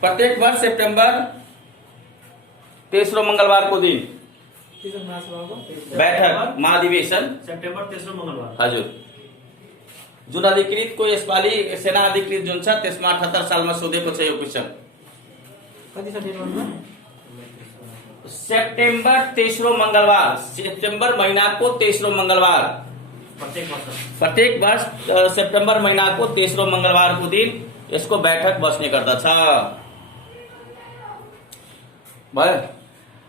प्रत्येक वर्ष सितंबर तेसरो मंगलबार को दिन बैठक महाधिवेशन सेप्टेम्बर तेस्रो मंगलबार हजुर जुन अधिकृत को यसपालि सेना अधिकृत जुन छ त्यसमा 78 सालमा सोधेको छ यो क्वेशन। कति छ डेट भन्नु? सेप्टेम्बर तेस्रो मंगलबार, सेप्टेम्बर महीनाको तेस्रो मंगलबार, प्रत्येक वर्ष सेप्टेम्बर महीनाको तेस्रो मंगलबारको दिन यसको बैठक बस्ने गर्दछ। भयो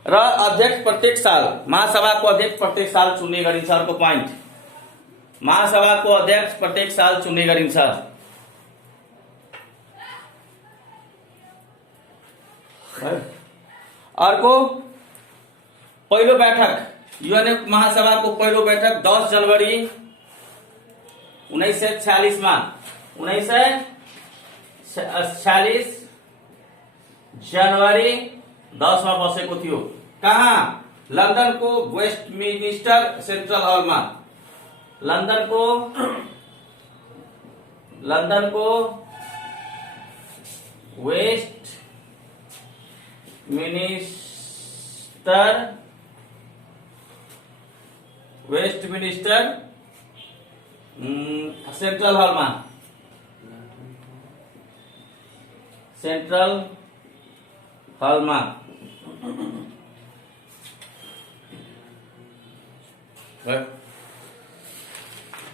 र अध्यक्ष प्रत्येक साल, महासभाको अध्यक्ष प्रत्येक साल चुन्ने गरिन्छ। अर्को प्वाइन्ट, महासभाको अध्यक्ष प्रत्येक साल चुन्ने गरिन्छ। अर्को पहिलो बैठक यूएन महासभाको पहिलो बैठक 10 जनवरी 1946 मा 1946 जनवरी 10 मा बसेको थियो। कहाँ? लन्डनको वेस्टमिनिस्टर सेन्ट्रल हलमा। लन्डनको वेस्टमिनिस्टर सेन्ट्रल हलमा, सेन्ट्रल हलमा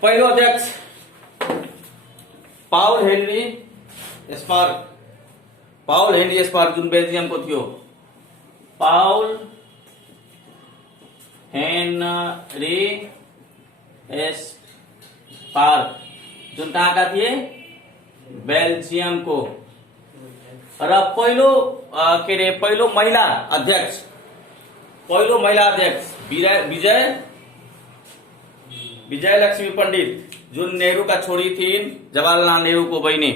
पहिलो अध्यक्ष पाउल हेनरी स्पार्क जुन बेल्जियमको थियो। पाउल हेनरी स्पार्क जुन कहाँका थिए? बेल्जियमको। र पहिलो महिला अध्यक्ष विजय लक्ष्मी पंडित जुन नेहरूका छोरी थिइन्, जवाहरलाल नेहरूको बहिनी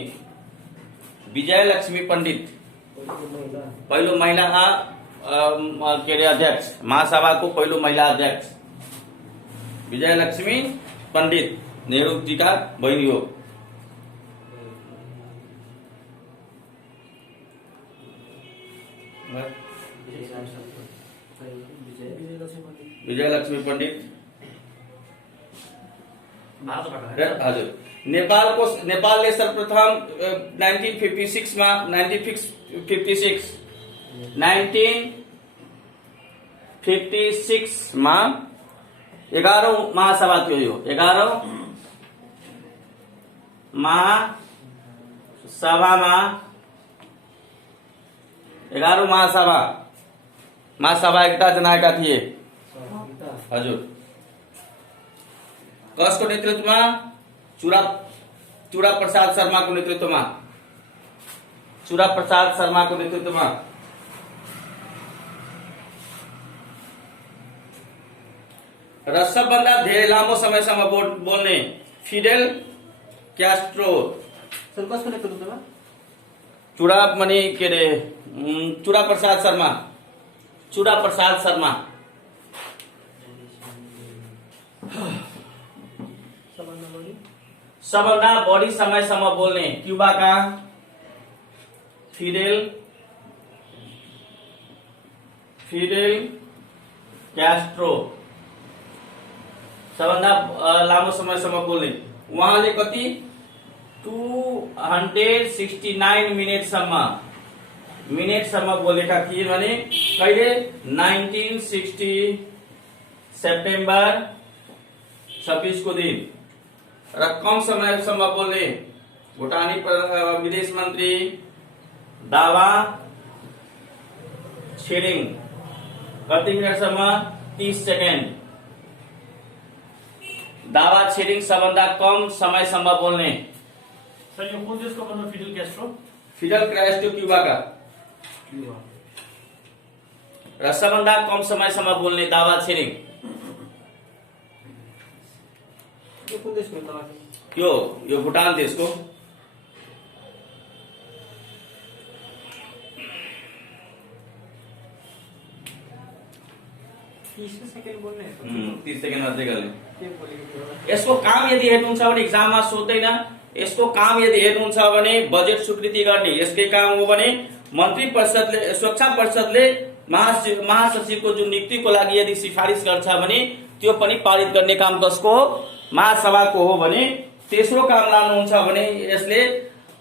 विजय लक्ष्मी पंडित पहिलो महिला अध्यक्ष, महासभाको पहिलो महिला अध्यक्ष विजय लक्ष्मी पंडित नेहरू जी का बहिनी हो। विजय लक्ष्मी पंडित हजुर। नेपालले सर्वप्रथम 1956 मा 1956 मा 11औं महासभा थियो। यो 11औं महासभा एकता जनाएका थिए हजुर। कसको नेतृत्वमा? चुरा प्रसाद शर्माको नेतृत्वमा, र सबभन्दा धेरै लामो समयसम्म बोल्ने फिडेल क्यास्ट्रो। कसको नेतृत्वमा? चुरा प्रसाद शर्मा सबभन्दा बढी समयसम्म बोल्ने क्युबाका फिडेल क्यास्ट्रो सबभन्दा लामो समयसम्म बोल्ने। उहाँले कति? 269 मिनेटसम्म बोलेका थिए भने कहिले? 1960 सेप्टेम्बर 26 को दिन। र कम समयसम्म बोल्ने भुटानी विदेश मन्त्री दावा छिरिङ कति मिनटसम्म? 30 सेकेन्ड। दावा छिरिङ सबभन्दा कम समयसम्म बोल्ने। सर यो कुन देशको भन्नु? फिडेल क्यास्ट्रो क्युबाका। र सबभन्दा कम समयसम्म बोल्ने दावा छिरिङ। यो कुन देशको? यो भुटान देशको। 30 सेकेन्ड बोल्ने 30 सेकेन्ड अझै गर्ने। यसको काम यदि हेर्नुहुन्छ भने एक्जाममा सोध्दैन। यसको काम यदि हेर्नुहुन्छ भने बजेट स्वीकृति गर्ने यसकै काम हो भने मन्त्री परिषदले सुरक्षा परिषदले महासचिवको जुन नियुक्तिको लागि यदि सिफारिस गर्छ भने त्यो पनि पारित गर्ने काम कसको हो? महासभाको हो भने तेस्रो काम लानुहुन्छ भने यसले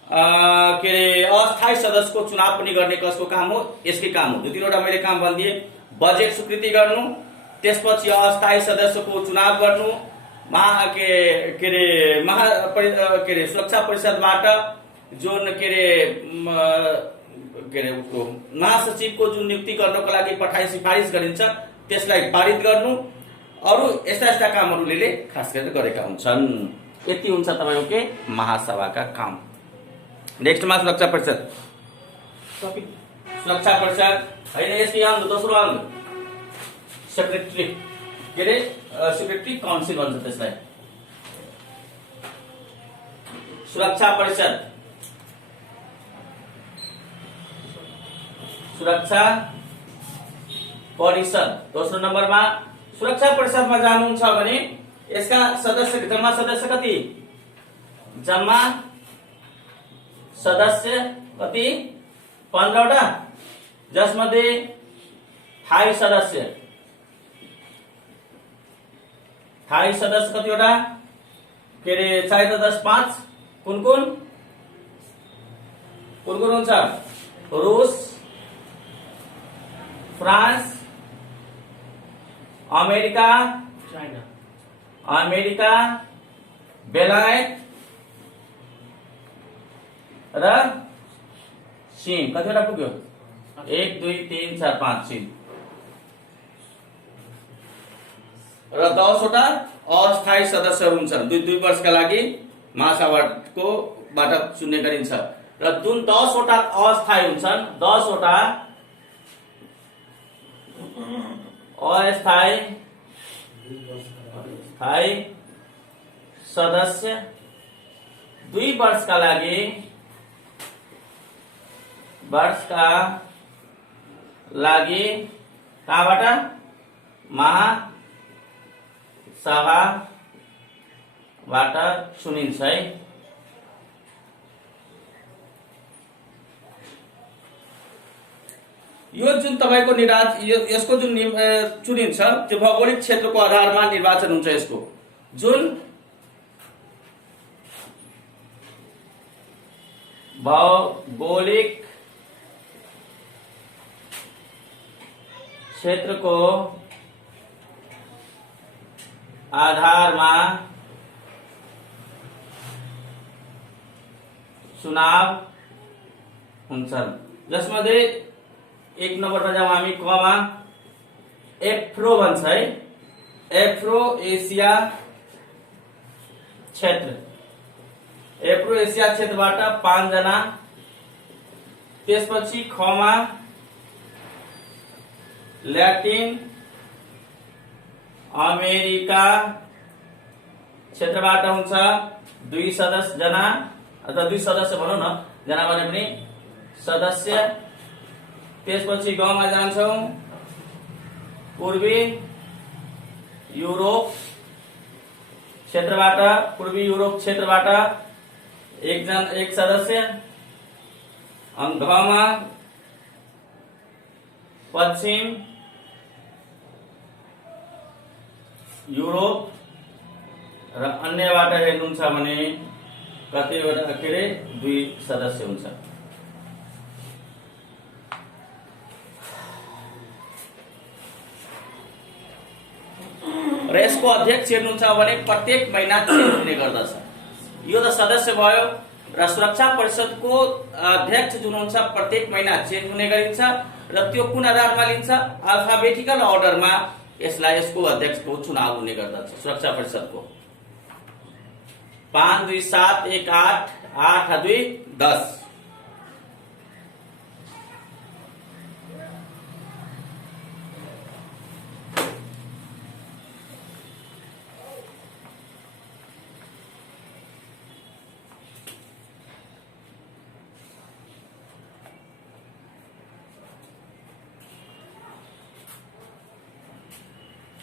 के अरे अस्थायी सदस्यको चुनाव पनि गर्ने कसको काम हो? यसकै काम हो। दुई तीनवटा मैले काम भनिदिए। बजेट स्वीकृति गर्नु, त्यसपछि अस्थायी सदस्यको चुनाव गर्नु, सुरक्षा परिषदबाट जुन के अरे उसको महासचिवको जुन नियुक्ति गर्नको लागि पठाइ सिफारिस गरिन्छ त्यसलाई पारित गर्नु, अरू यस्ता यस्ता कामहरूले खास गरेर गरेका हुन्छन्। यति हुन्छ तपाईँको के महासभाका काम। नेक्स्टमा सुरक्षा परिषद। टपिक सुरक्षा परिषद होइन, यसको यहाँ दोस्रो अंग सेक्रेटरी के अरे सेक्रेटरी काउन्सिल भन्छ त्यसलाई। सुरक्षा परिषद दोस्रो नम्बरमा सुरक्षा परिषदमा जानुहुन्छ भने यसका सदस्य जम्मा सदस्य कति? जम्मा सदस्य कति? 15वटा, जसमध्ये स्थायी सदस्य कतिवटा के अरे 4 10 5 कुन कुन हुन्छ? रूस, फ्रांस, अमेरिका, बेलायत र चीन। कतिवटा पुग्यो? 1 2 3 4 5 चीन र 10वटा अस्थायी सदस्यहरू हुन्छन्। दुई वर्षका लागि महासभाको बाट चुन्ने गरिन्छ र जुन 10वटा अस्थायी हुन्छन्, 10वटा अस्थायी सदस्य 2 वर्षका लागि कहाँबाट? महासभाबाट चुनिन्छ है। यो जुन तपाईको यसको जुन चुनिन्छ त्यो भौगोलिक क्षेत्रको आधारमा निर्वाचन हुन्छ। यसको जुन भौगोलिक क्षेत्रको आधारमा चुनाव हुन्छन्, जसमध्ये 1 नम्बरमा जाउँ हामी कमा एफ्रो भन्छ है। एफ्रो एसिया क्षेत्रबाट 5 जना, त्यसपछि खमा ल्याटिन अमेरिका क्षेत्रबाट हुन्छ 2 जना अथवा 2 सदस्य भनौँ न, जना भने पनि सदस्य। त्यसपछि गमा जान्छौं पूर्वी युरोप क्षेत्रबाट 1 सदस्य। घमा पश्चिम युरोप र अन्यबाट हेर्नुहुन्छ भने कतिवटा के अरे 2 सदस्य हुन्छ। र यसको अध्यक्ष हेर्नुहुन्छ भने प्रत्येक महिना चेन्ज हुने गर्दछ। यो त सदस्य भयो र सुरक्षा परिषदको अध्यक्ष जुन हुन्छ प्रत्येक महिना चेन्ज हुने गरिन्छ र त्यो कुन आधारमा लिन्छ? अल्फाबेटिकल अर्डरमा यसको अध्यक्षको चुनाव हुने गर्दछ। सुरक्षा परिषदको 5 2 7 1 8 8 2 10।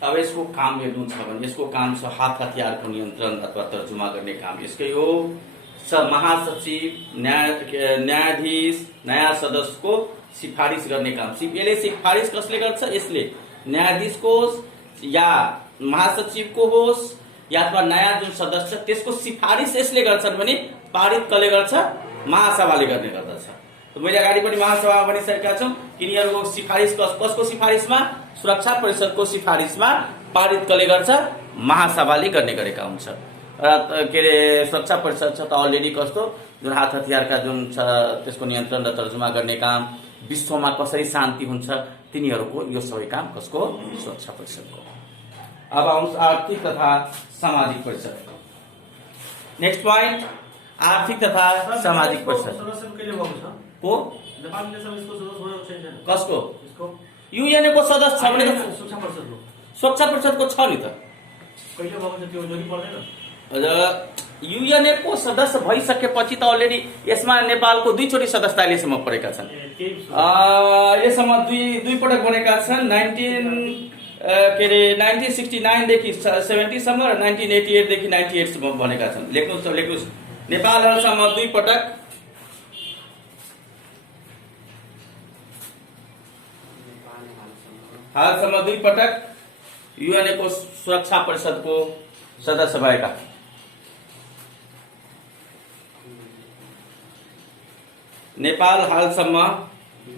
अब यसको काम हेर्नुहुन्छ भने यसको काम छ हात हतियारको नियन्त्रण अथवा तर्जुमा गर्ने काम यसकै हो। महासचिव, न्यायाधीश, नयाँ सदस्यको सिफारिस गर्ने काम। यसले सिफारिस कसले गर्छ? यसले न्यायाधीशको या महासचिवको होस् या अथवा नयाँ जुन सदस्य त्यसको सिफारिस यसले गर्छन् भने पारित कसले गर्छ? महासभाले गर्ने गर्दछ। मैले अगाडि पनि महासभामा भनिसकेका छौँ, यिनीहरूको सिफारिस कसको सिफारिसमा? सुरक्षा परिषदको सिफारिसमा पारित कसले गर्छ? महासभाले गर्ने गरेका हुन्छ। र के अरे सुरक्षा परिषद छ त अलरेडी कस्तो जुन हात हतियारका जुन छ त्यसको नियन्त्रण र तर्जुमा गर्ने काम, विश्वमा कसरी शान्ति हुन्छ, तिनीहरूको यो सबै काम कसको? सुरक्षा परिषदको। अब आउँछ आर्थिक तथा सामाजिक परिषद। नेक्स्ट पोइन्ट, आर्थिक तथा सामाजिक परिषद सदस्य कहिले भएको छ? को नेपालले सब यसको सदस्य भएको छैन। कसको? यसको युएनएको सदस्य छ भने सुरक्षा परिषदको सुरक्षा परिषदको छ नि त। कहिले भएको छ त्यो जोडी पर्दैन? युएनएको सदस्य भइसकेपछि त अलरेडी यसमा नेपालको 2 चोटि सदस्यता अहिलेसम्म परेका छन्। यसम्म दुई पटक बनेका छन्। 1969 देखि 70 सम्म र 1988 देखि 98 सम्म बनेका छन्। लेख्नुस् नेपाल हालसम्म 2 पटक युएनएको सुरक्षा परिषदको सदस्य भएका। नेपाल हालसम्म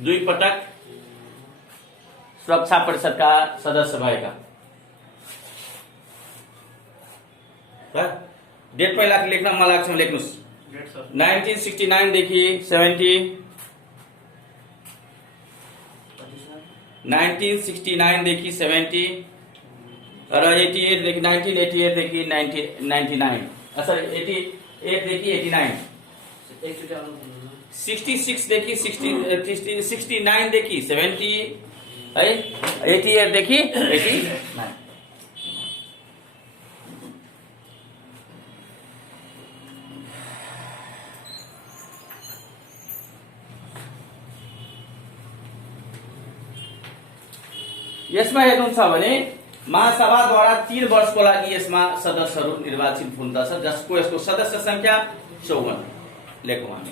2 पटक सुरक्षा परिषदका सदस्य भएका। डेट पहिला लेख्न मन लाग्छ, लेख्नुस्। 1969 देखि 70, 1969 देखि 70 र 88 देखि 1988 देखि 99, सरी 88 देखि 89, 66 देखि 69 देखि 70 है, 88 देखि 89। यसमा हेर्नुहुन्छ भने महासभाद्वारा 3 वर्षको लागि यसमा सदस्यहरू निर्वाचित हुँदछ, जसको यसको सदस्य संख्या 54 लेखौँ हामी।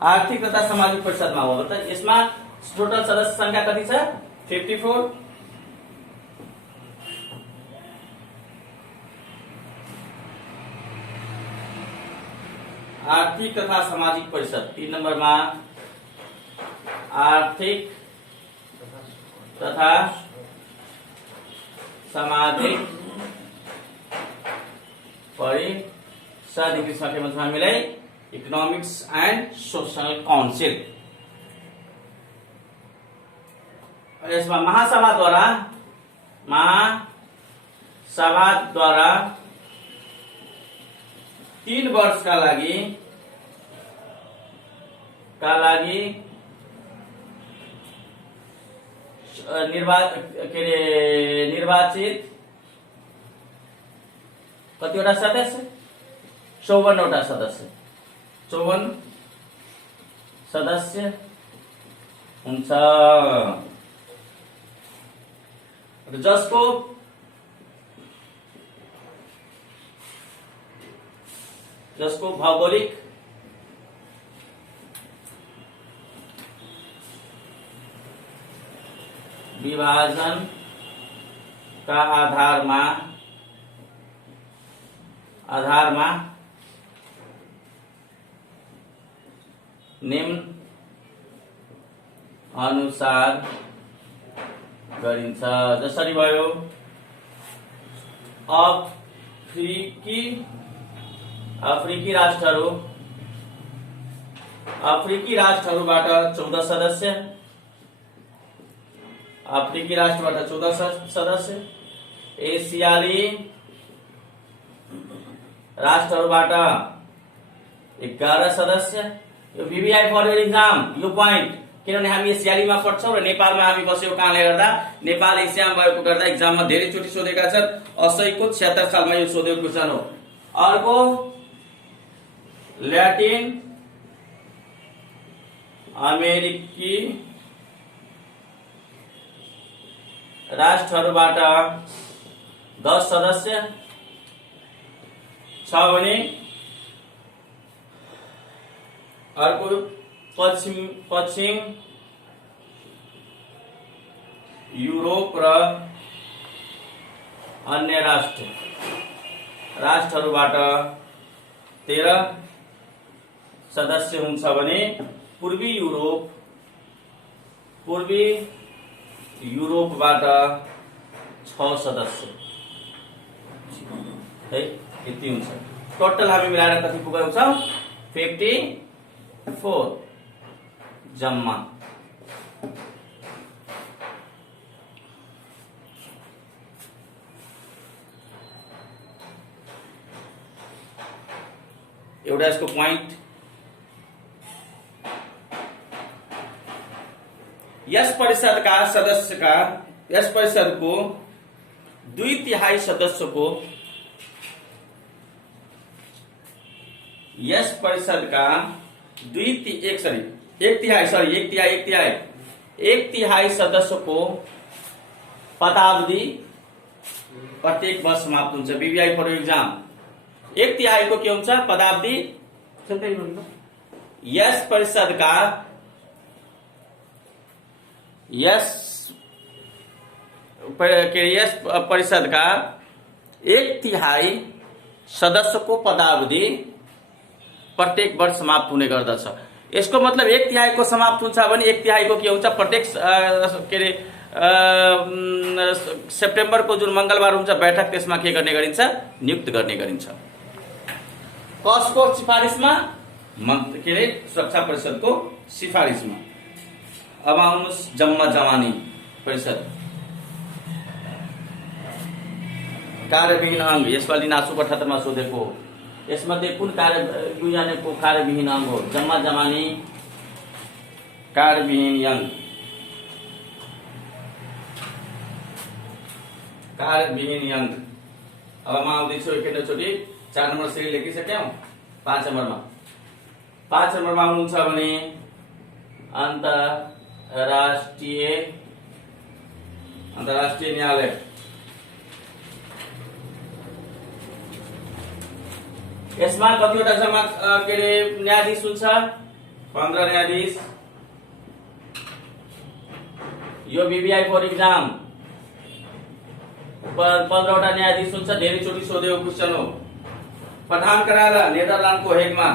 आर्थिक तथा सामाजिक परिषदमा हो त यसमा टोटल सदस्य संख्या कति छ? 54। आर्थिक तथा सामाजिक परिषद 3 नम्बरमा आर्थिक तथा सामाजिक परिषद इंग्लिशमा के भन्छ हामीलाई? Economics and social council. यसमा महासभाद्वारा 3 वर्षका लागि निर्वाचित कतिवटा सदस्य? 54 वटा सदस्य। 54 सदस्य हुन्छ, जसको भौगोलिक विभाजन का आधारमा निम्न अनुसार गरिन्छ। जसरी भयो अफ्रिकी राष्ट्रहरूबाट 14 सदस्य, अफ्रिकी राष्ट्रबाट 14 सदस्य, एसियाली राष्ट्रहरूबाट 11 सदस्य। यो VVI फर योर एक्जाम, यो पोइन्ट किनभने हामी एसियालीमा पढ्छौँ र नेपालमा हामी बसेको कारणले गर्दा नेपाल एसियामा भएको गर्दा एक्जाममा धेरै चोटि सोधेका छन्। 80 को 76 सालमा यो सोधेको क्वेशन हो। अर्को ल्याटिन अमेरिकी राष्ट्रहरूबाट 10 सदस्य छ भने अर्को पश्चिम युरोप र अन्य राष्ट्रहरूबाट 13 सदस्य हुन्छ भने पूर्वी युरोपबाट 6 सदस्य है, यति हुन्छ। टोटल हामी मिलाएर कति पुगेको छौं? 54 जम्मा। एउटा यसको प्वाइन्ट, यस परिषदको 2/3 सदस्यको, यस परिषदका 1/3 सदस्यको पदावधि प्रत्येक वर्ष समाप्त हुन्छ। बीबीआई फर एग्जाम 1/3 को के हुन्छ? पदावधि। सरकारी बोल्नु। यस परिषदका परिषदका 1/3 सदस्यको पदावधि प्रत्येक वर्ष समाप्त हुने गर्दछ। यसको मतलब 1/3 को समाप्त हुन्छ भने 1/3 को के हुन्छ? प्रत्येक सेप्टेम्बरको जुन मंगलबार हुन्छ बैठक, त्यसमा के गर्ने गरिन्छ? नियुक्त गर्ने गरिन्छ। कसको सिफारिसमा? सुरक्षा परिषदको सिफारिसमा। अब आउनुहोस् जम्मा जवानी परिषद, कार्यविहीन अंग। यसपालि नासु 78 मा सोधेको, यसमध्ये कुन योजनाको कार्यविहीन अंग हो? जम्मा जवानी कार्यविहीन अंग, कार्यविहीन अंग। अब म आउँदैछु एकैचोटि 4 नम्बर श्रेणी लेखिसक्यौं। 5 नम्बरमा आउनुहुन्छ भने अन्तर्राष्ट्रिय न्यायालय। यसमा कतिवटा जम्मा न्यायाधीश हुन्छ? 15 न्यायाधीश। यो बीबीआई फर एग्जाम 15वटा न्यायाधीश हुन्छ। धेरैचोटि सोधेको क्वेशन हो। प्रधान कार्यालय नेदरल्यान्डको हेगमा,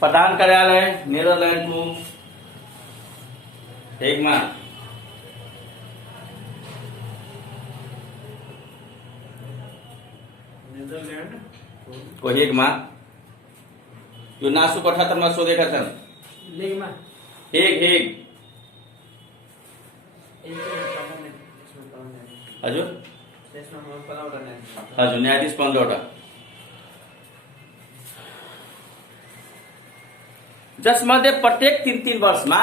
प्रधान कार्यालय नेदरल्यान्डको हेगमा। हेगमा यो नासु 78 मा सोधेका छन्। हेग हजुर न्यायाधीश 15वटा, जसमध्ये प्रत्येक 3-3 वर्षमा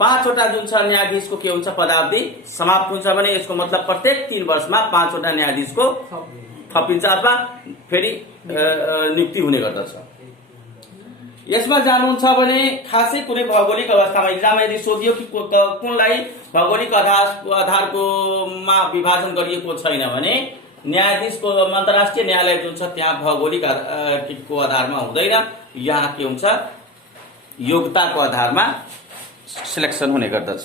5वटा जुन छ न्यायाधीशको के हुन्छ? पदावधि समाप्त हुन्छ भने यसको मतलब प्रत्येक 3 वर्षमा 5वटा न्यायाधीशको थपिन्छ अथवा फेरि नियुक्ति हुने गर्दछ। यसमा जानुहुन्छ भने खासै कुनै भौगोलिक अवस्थामा इक्जाममा यदि सोधियो कि कुनलाई भौगोलिक आधारकोमा विभाजन गरिएको छैन भने न्यायाधीशको अन्तर्राष्ट्रिय न्यायालय जुन छ त्यहाँ भौगोलिक को आधारमा हुँदैन। यहाँ के हुन्छ? योग्यताको आधारमा सिलेक्सन हुने गर्दछ।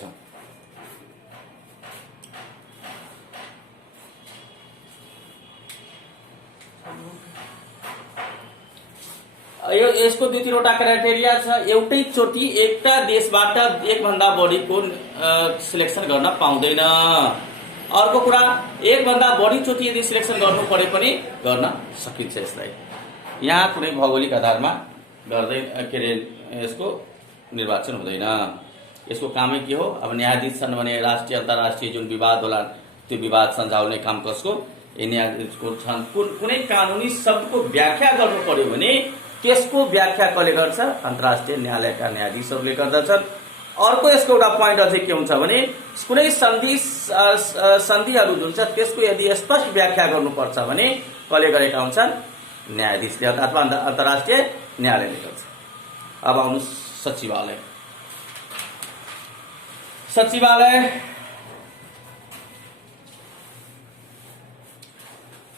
यसको 2-3वटा क्राइटेरिया छ। एउटै चोटि एउटा देशबाट एक भन्दा बढीको सिलेक्सन गर्न पाउँदैन। अर्को कुरा, एक भन्दा बढी चोटि यदि सिलेक्सन गर्नु परे पनि गर्न सकिन्छ। यसलाई यहाँ कुनै भौगोलिक आधारमा गर्दै यसको निर्वाचन हुँदैन। यसको कामै के हो? अब न्यायाधीश छन् भने राष्ट्रिय अन्तर्राष्ट्रिय जुन विवाद होला त्यो विवाद सञ्झाउने काम कसको? न्यायाधीशको छन्। कुनै कानुनी शब्दको व्याख्या गर्नु पर्यो भने त्यसको व्याख्या कसले गर्छ? अन्तर्राष्ट्रिय न्यायालयका न्यायाधीशहरूले गर्दछन्। अर्को यसको एउटा पोइन्ट अझै के हुन्छ भने कुनै सन्धिहरू जुन छ त्यसको यदि स्पष्ट व्याख्या गर्नुपर्छ भने कसले गरेका हुन्छन्? न्यायाधीशले अथवा अन्तर्राष्ट्रिय न्यायालयले गर्छ। अब आउनु सचिवालय।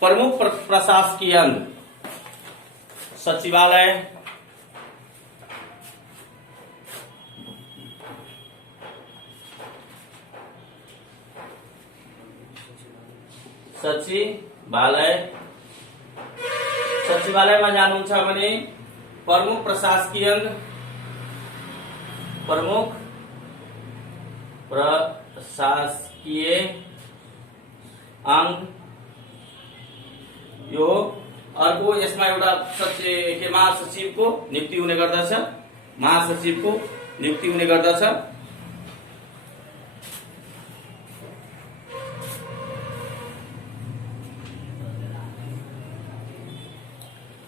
प्रमुख प्रशासकीय अंग। सचिवालय सचिवालयमा जानुहुन्छ भने प्रमुख प्रशासकीय अंग यो अर्को यसमा एउटा महासचिवको नियुक्ति हुने गर्दछ।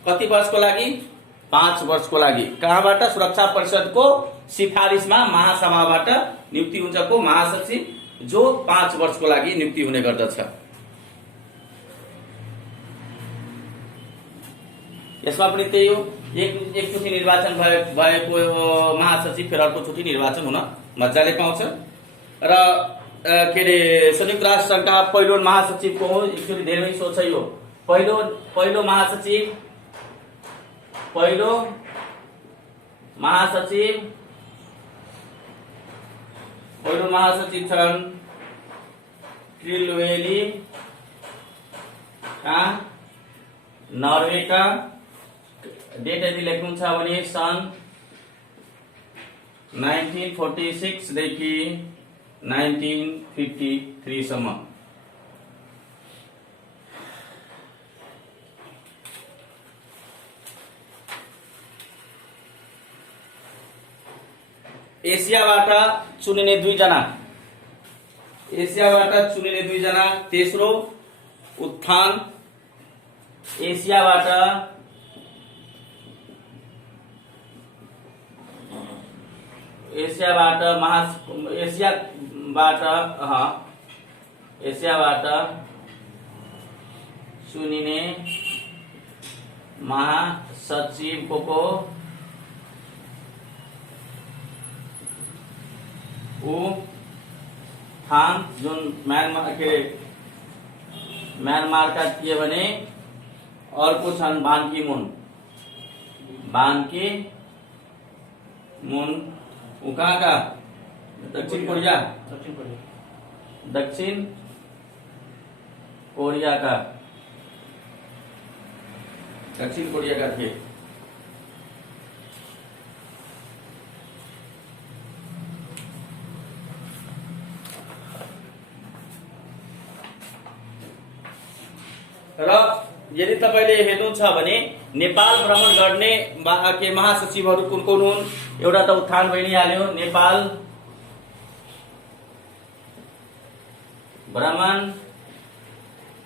कति वर्षको लागि? 5 वर्षको लागि। कहाँबाट? सुरक्षा परिषदको सिफारिसमा महासभाबाट नियुक्ति हुन्छ को महासचिव, जो 5 वर्षको लागि नियुक्ति हुने गर्दछ। यसमा पनि त्यही हो, एकचोटि निर्वाचन भएको महासचिव फेरि अर्कोचोटि निर्वाचन हुन मजाले पाउँछ। र के अरे संयुक्त राष्ट्र संघका पहिलो महासचिवको हो, एकचोटि धेरै सोच यो पहिलो महासचिव छन् ट्रिलवेली का नर्वेका। डेट यदि लेख्नुहुन्छ भने सन् 1946 देखि 1953 सम्म। एसियाबाट चुनिने दुईजना, तेस्रो उत्थान। एसियाबाट चुनिने महासचिव को थान, जुन म्यानमारका थिए भने अर्को छन् बान की मुन कहाँका? दक्षिण कोरिया का थिए। र यदि तपाईले हेर्नुहुन्छ भने नेपाल भ्रमण गर्ने महासचिवहरू कुन हुन्? एउटा त उत्थान भइ नै हाल्यो, नेपाल भ्रमण